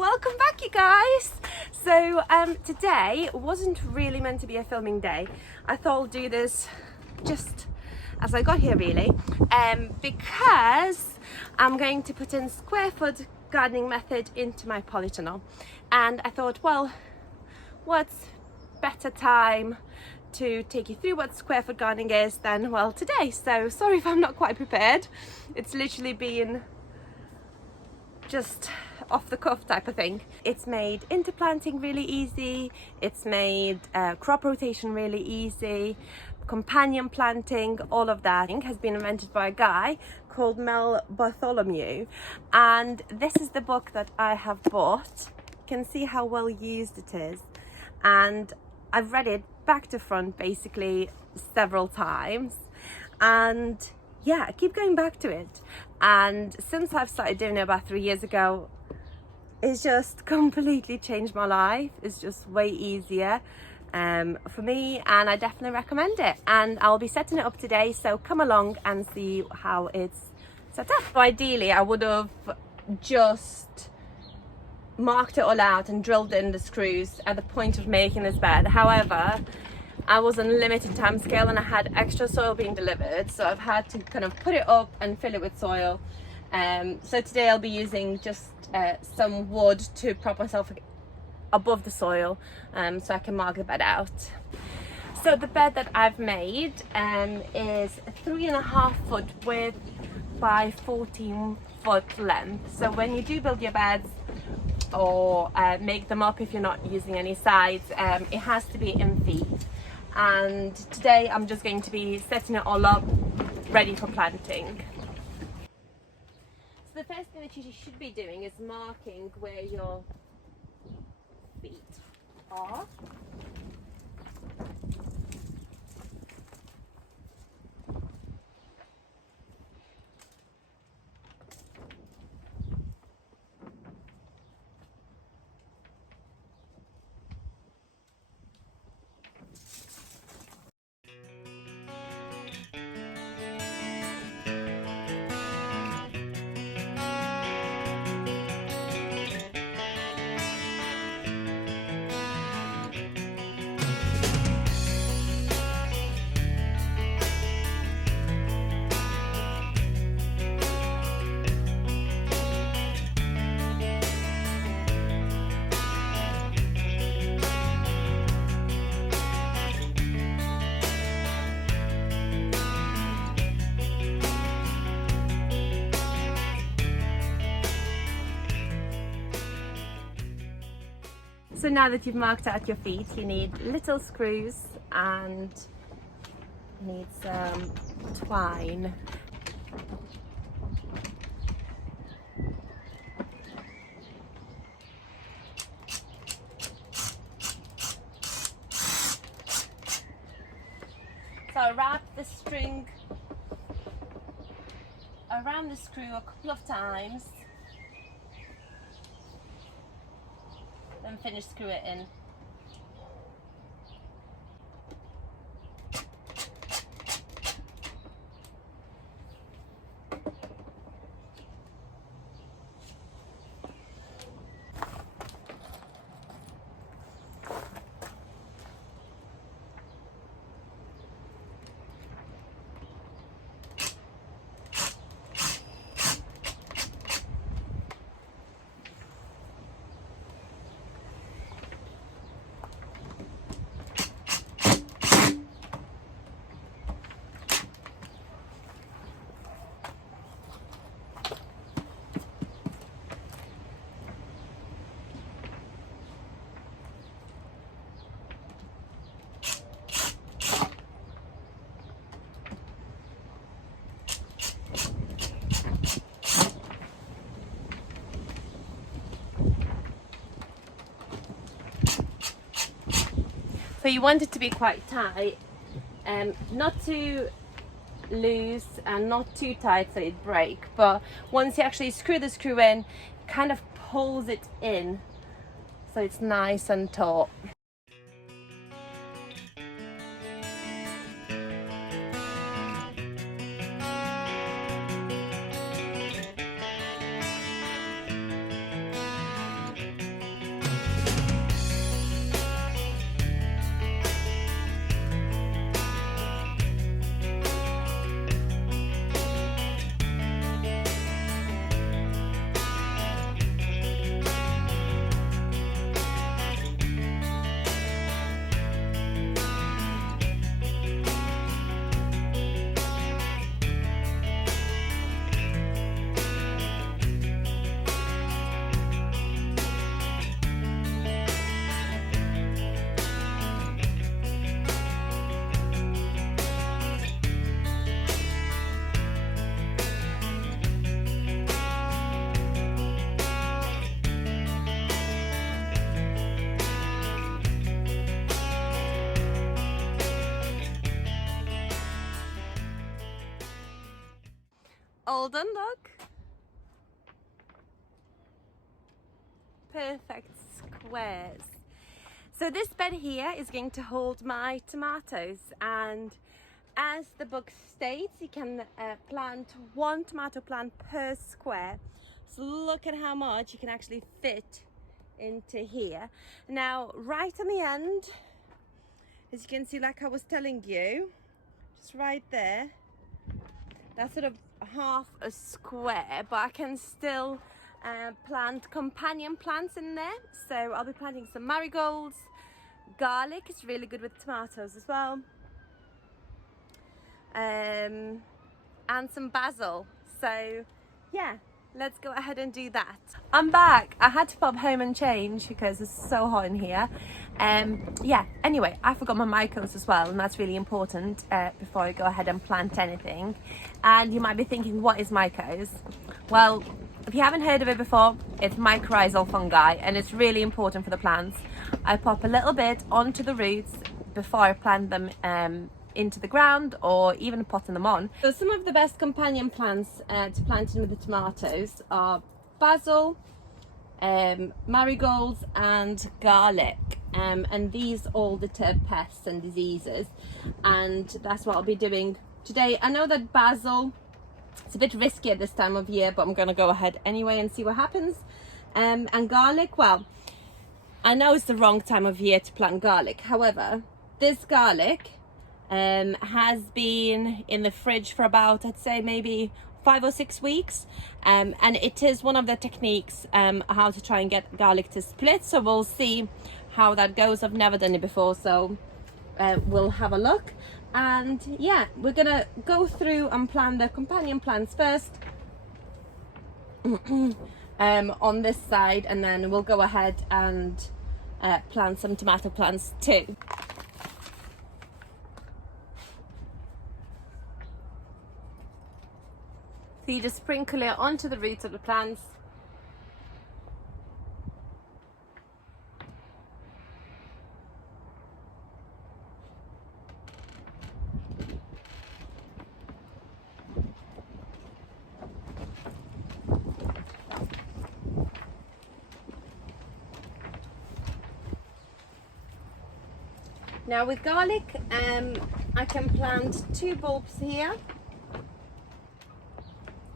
welcome back, you guys. So today wasn't really meant to be a filming day. I thought I'll do this just as I got here, really, because I'm going to put in square foot gardening method into my polytunnel, and I thought, well, what's better time to take you through what square foot gardening is than, well, today. So sorry if I'm not quite prepared. It's literally been just off the cuff type of thing. It's made interplanting really easy, it's made crop rotation really easy, companion planting, all of that has been invented by a guy called Mel Bartholomew, and this is the book that I have bought. You can see how well used it is, and I've read it back to front basically several times, and yeah, I keep going back to it. And since I've started doing it about 3 years ago, it's just completely changed my life. It's just way easier for me, and I definitely recommend it. And I'll be setting it up today, so come along and see how it's set up. So ideally, I would have just marked it all out and drilled in the screws at the point of making this bed. However, I was on a limited time scale and I had extra soil being delivered, so I've had to kind of put it up and fill it with soil. So today I'll be using just some wood to prop myself above the soil, so I can mark the bed out. So the bed that I've made is 3.5 foot width by 14 foot length. So when you do build your beds or make them up, if you're not using any sides, it has to be in feet. And today I'm just going to be setting it all up ready for planting. So the first thing that you should be doing is marking where your feet are. So now that you've marked out your feet, you need little screws and you need some twine. So I wrap the string around the screw a couple of times, then finish screw it in. So you want it to be quite tight, not too loose and not too tight so it break, but once you actually screw the screw in, kind of pulls it in so it's nice and taut. all done, look. Perfect squares. So this bed here is going to hold my tomatoes, and as the book states, you can plant 1 tomato plant per square. So look at how much you can actually fit into here. Now, right on the end, as you can see, like I was telling you, just right there, that's sort of half a square, but I can still plant companion plants in there. So I'll be planting some marigolds. Garlic is really good with tomatoes as well, and some basil. So yeah, let's go ahead and do that. I'm back. I had to pop home and change because it's so hot in here. Yeah, anyway, I forgot my mycos as well, and that's really important before I go ahead and plant anything. And you might be thinking, what is mycos? Well, if you haven't heard of it before, it's mycorrhizal fungi, and it's really important for the plants. I pop a little bit onto the roots before I plant them into the ground, or even potting them on. So some of the best companion plants to plant in with the tomatoes are basil, marigolds and garlic, and these all deter pests and diseases, and that's what I'll be doing today. I know that basil, it's a bit risky at this time of year, but I'm going to go ahead anyway and see what happens. And garlic, well, I know it's the wrong time of year to plant garlic. However, this garlic has been in the fridge for about, I'd say maybe 5 or 6 weeks, and it is one of the techniques how to try and get garlic to split. So we'll see how that goes. I've never done it before, so we'll have a look. And yeah, we're gonna go through and plant the companion plants first on this side, and then we'll go ahead and plant some tomato plants too. So you just sprinkle it onto the roots of the plants. Now with garlic, I can plant 2 bulbs here,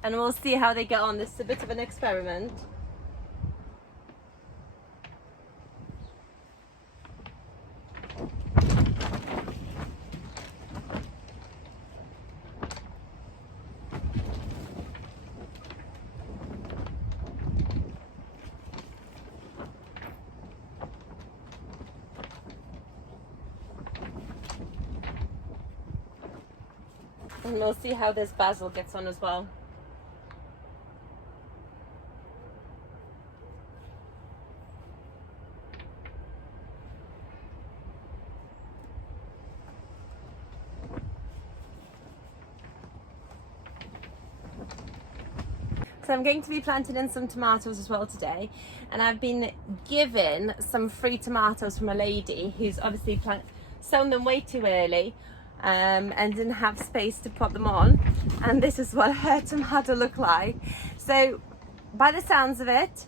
and we'll see how they get on. This is a bit of an experiment. And we'll see how this basil gets on as well. So I'm going to be planting in some tomatoes as well today, and I've been given some free tomatoes from a lady who's obviously sown them way too early, and didn't have space to put them on, and this is what her tomato look like. So by the sounds of it,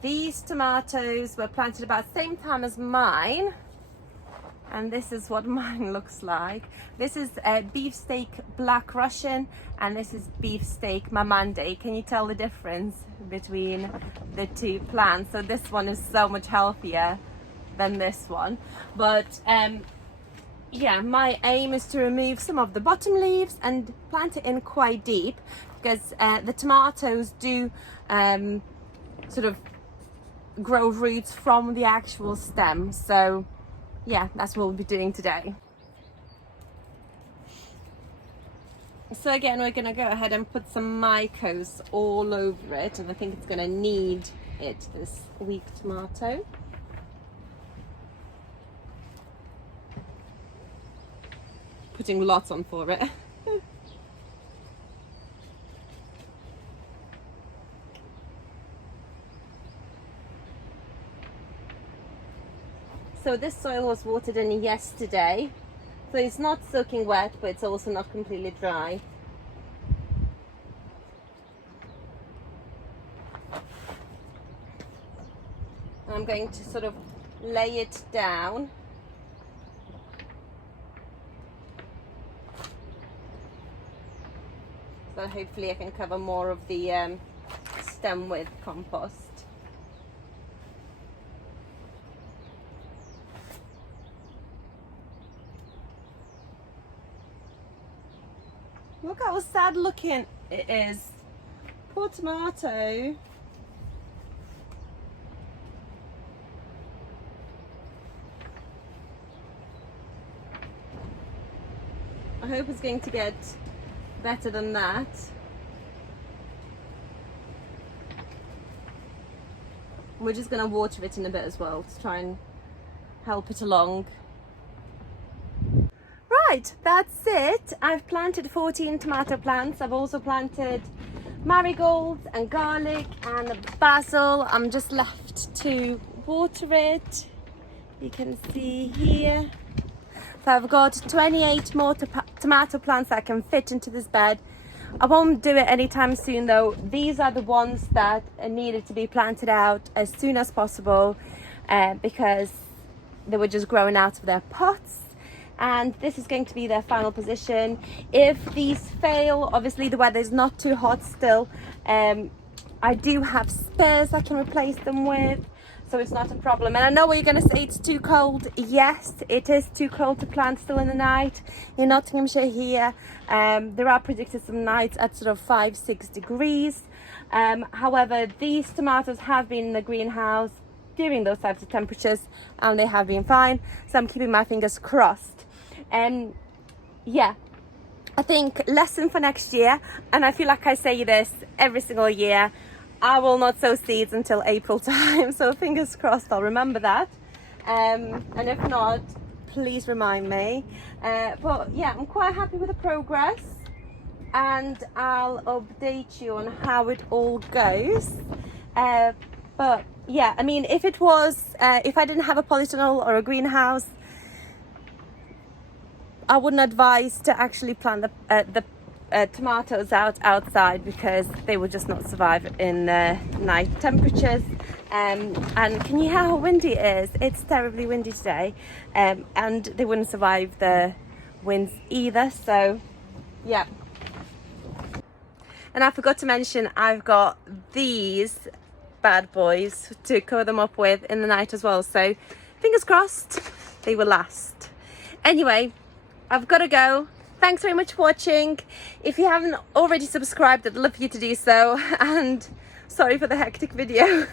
these tomatoes were planted about the same time as mine, and this is what mine looks like. This is beefsteak black Russian, and this is beefsteak Mamande. Can you tell the difference between the 2 plants? So this one is so much healthier than this one, but yeah, my aim is to remove some of the bottom leaves and plant it in quite deep, because the tomatoes do sort of grow roots from the actual stem. So yeah, that's what we'll be doing today. So again, we're going to go ahead and put some mycos all over it, and I think it's going to need it, this weak tomato. Putting lots on for it. So this soil was watered in yesterday, so it's not soaking wet, but it's also not completely dry. going to sort of lay it down. So hopefully I can cover more of the stem with compost. Look how sad looking it is. Poor tomato. I hope it's going to get better than that. We're just going to water it in a bit as well to try and help it along. Right, that's it. I've planted 14 tomato plants. I've also planted marigolds and garlic and basil. I'm just left to water it. You can see here. So I've got 28 more tomato plants that can fit into this bed. I won't do it anytime soon though. These are the ones that needed to be planted out as soon as possible because they were just growing out of their pots. And this is going to be their final position. If these fail, obviously the weather is not too hot still. I do have spares I can replace them with, so it's not a problem. And I know you're going to say it's too cold. Yes, it is too cold to plant still in the night. In Nottinghamshire here, there are predicted some nights at sort of 5-6 degrees. However, these tomatoes have been in the greenhouse during those types of temperatures and they have been fine. So I'm keeping my fingers crossed. Yeah, I think lesson for next year, and I feel like I say this every single year, I will not sow seeds until April time, so fingers crossed I'll remember that, and if not, please remind me. But yeah, I'm quite happy with the progress and I'll update you on how it all goes. But yeah, I mean, if it was if I didn't have a polytunnel or a greenhouse, I wouldn't advise to actually plant the tomatoes outside because they would just not survive in night temperatures. And can you hear how windy it is? It's terribly windy today, and they wouldn't survive the winds either. So yeah. And I forgot to mention, I've got these bad boys to cover them up with in the night as well. So fingers crossed they will last. Anyway, I've got to go. Thanks very much for watching. If you haven't already subscribed, I'd love you to do so. And sorry for the hectic video.